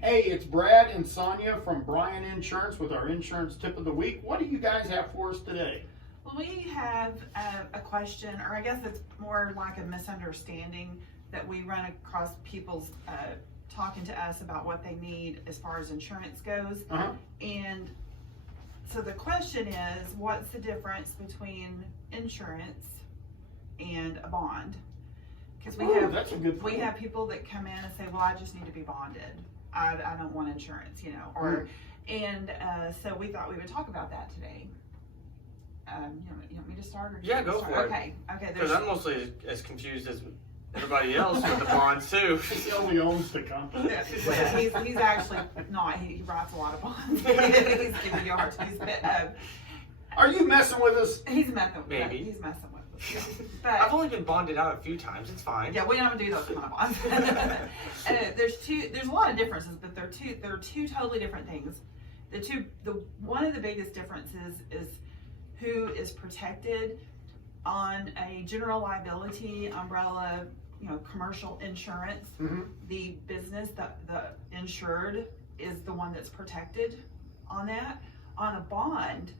Hey, it's Brad and Sonia from Bryan Insurance with our insurance tip of the week. What do you guys have for us today? Well, we have a question, or I guess it's more like a misunderstanding that we run across people's talking to us about what they need as far as insurance goes. And so the question is, what's the difference between insurance and a bond? Because we have people that come in and say, well, I just need to be bonded. I don't want insurance, you know, and so we thought we would talk about that today. You want me to start? Or yeah, go for it. Okay. Because I'm mostly as confused as everybody else with the bonds too. He only owns the company. He's actually not. He writes a lot of bonds. He's giving you a hard time. Are you messing with us? He's messing with Maybe. He's messing with us. But I've only been bonded out a few times. It's fine. yeah, we don't do those kind of bonds. There's a lot of differences, but they're two totally different things. One of the biggest differences is who is protected on a general liability umbrella, commercial insurance. The business, the insured is the one that's protected on that. On a bond,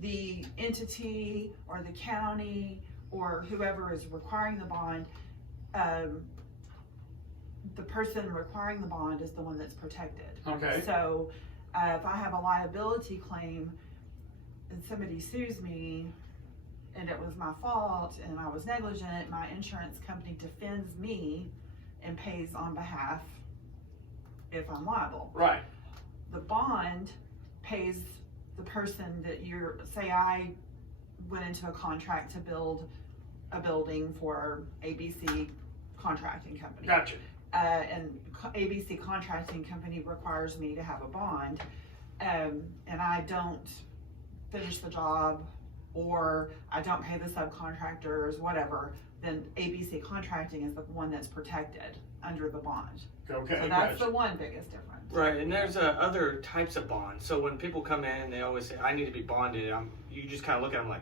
the entity or the county or whoever is requiring the bond, the person requiring the bond is the one that's protected. Okay. So if I have a liability claim and somebody sues me and it was my fault and I was negligent, my insurance company defends me and pays on behalf if I'm liable. Right. The bond pays the person that say I went into a contract to build a building for ABC Contracting Company. Gotcha. And ABC Contracting Company requires me to have a bond, and I don't finish the job or I don't pay the subcontractors, whatever, then ABC Contracting is the one that's protected under the bond. Okay. So that's the one biggest difference. Right, and there's other types of bonds. So when people come in and they always say, I need to be bonded, you just kind of look at them like,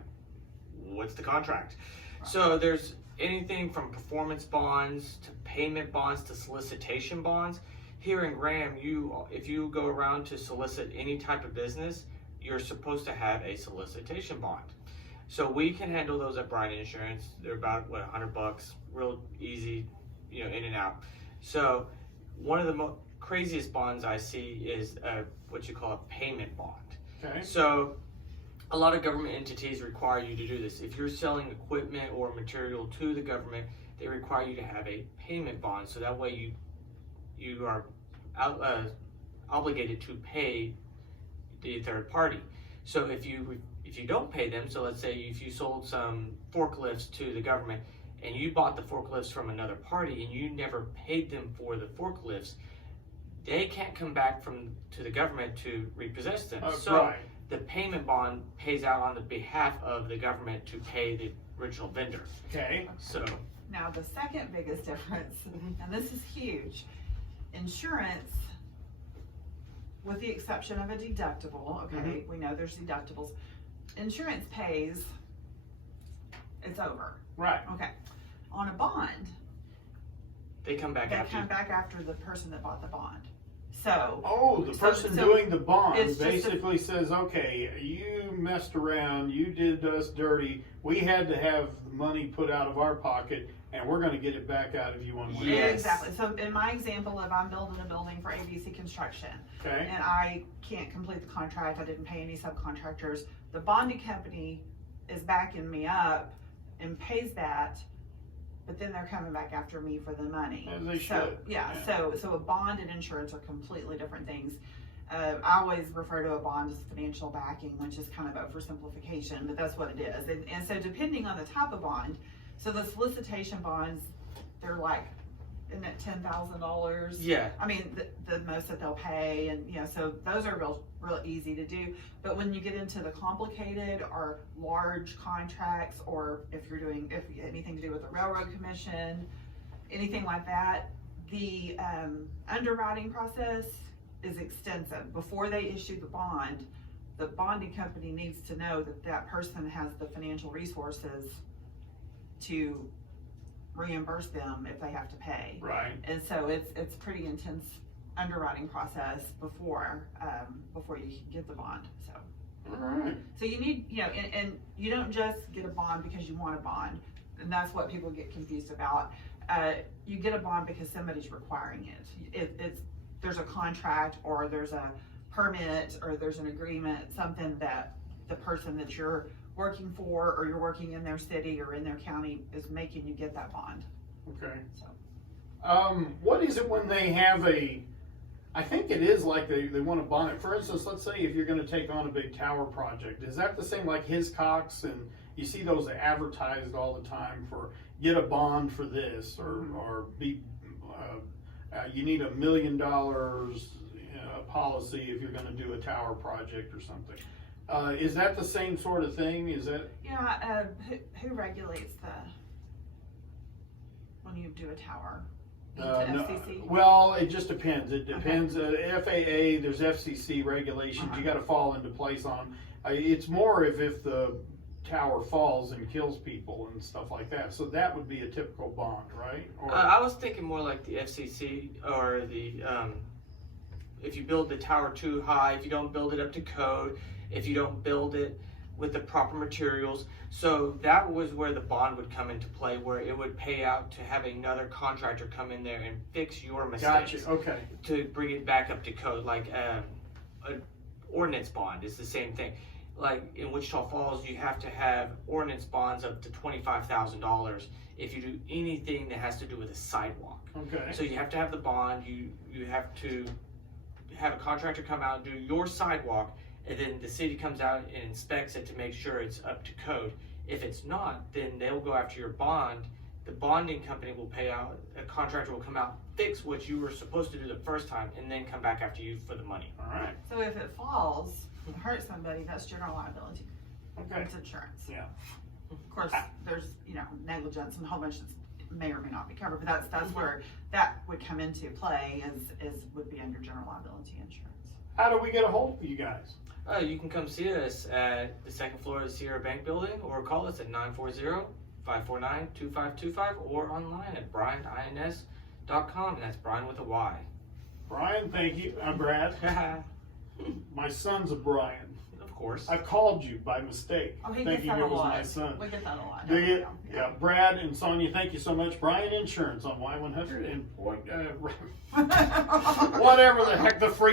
what's the contract? Right. So there's anything from performance bonds to payment bonds to solicitation bonds. Here in Graham, if you go around to solicit any type of business, you're supposed to have a solicitation bond. So we can handle those at Bryan Insurance. They're about $100, real easy, in and out. So one of the craziest bonds I see is what you call a payment bond. Okay. So a lot of government entities require you to do this. If you're selling equipment or material to the government, they require you to have a payment bond. So that way you are obligated to pay the third party. So if you don't pay them, so let's say if you sold some forklifts to the government and you bought the forklifts from another party and you never paid them for the forklifts, they can't come back to the government to repossess them. Right. The payment bond pays out on the behalf of the government to pay the original vendor. Okay. So now the second biggest difference, and this is huge, insurance, with the exception of a deductible, okay, we know there's deductibles, insurance pays, it's over. Right. Okay. On a bond, they come back after the person that bought the bond. So the person doing the bond it's basically says, okay, you messed around, you did us dirty, we had to have money put out of our pocket, and we're going to get it back out of you one way. Yeah, exactly. So in my example, if I'm building a building for ABC Construction, okay, and I can't complete the contract, I didn't pay any subcontractors, the bonding company is backing me up and pays that, but then they're coming back after me for the money. As they should. Yeah. So a bond and insurance are completely different things. I always refer to a bond as financial backing, which is kind of oversimplification, but that's what it is. And so depending on the type of bond, so the solicitation bonds, they're like, isn't it $10,000? Yeah. I mean, the most that they'll pay, and so those are real easy to do. But when you get into the complicated or large contracts, or if anything to do with the railroad commission, anything like that, the underwriting process is extensive. Before they issue the bonding company needs to know that that person has the financial resources to reimburse them if they have to pay. Right. And so it's pretty intense underwriting process before you can get the bond, so. All right. So you need, and you don't just get a bond because you want a bond, and that's what people get confused about. You get a bond because somebody's requiring it. There's a contract, or there's a permit, or there's an agreement, something that the person that you're working for, or you're working in their city or in their county, is making you get that bond. Okay. So. What is it when they have I think it is like they want to bond it. For instance, let's say if you're going to take on a big tower project, is that the same like Hiscox? And you see those advertised all the time for get a bond for this, or be you need $1 million policy if you're going to do a tower project or something. Is that the same sort of thing? Is that? Yeah. Who regulates when you do a tower? The FCC? Well, it just depends. It depends. FAA, there's FCC regulations. You got to fall into place on them. It's more if the tower falls and kills people and stuff like that. So that would be a typical bond, right? Or, I was thinking more like the FCC, or the if you build the tower too high, if you don't build it up to code, if you don't build it with the proper materials. So that was where the bond would come into play, where it would pay out to have another contractor come in there and fix your mistakes. Gotcha. Okay. To bring it back up to code. Like an ordinance bond is the same thing. Like in Wichita Falls, you have to have ordinance bonds up to $25,000 if you do anything that has to do with a sidewalk. Okay. So you have to have the bond, you have to have a contractor come out and do your sidewalk, and then the city comes out and inspects it to make sure it's up to code. If it's not, then they'll go after your bond. The bonding company will pay out, a contractor will come out, fix what you were supposed to do the first time, and then come back after you for the money. All right. So if it falls and hurts somebody, that's general liability. Okay. It's insurance. Yeah. Of course, there's negligence and a whole bunch that may or may not be covered, but that's where that would come into play, would be under general liability insurance. How do we get a hold of you guys? You can come see us at the second floor of the Sierra Bank Building, or call us at 940-549-2525, or online at brianins.com, and that's Brian with a Y. Brian, thank you. I'm Brad. My son's a Brian. Of course. I called you by mistake, Oh, he thinking gets that it a was lot. my son. We get that a lot. Do you? Yeah. Brad and Sonia, thank you so much. Brian Insurance on Y100 and whatever the heck the freak.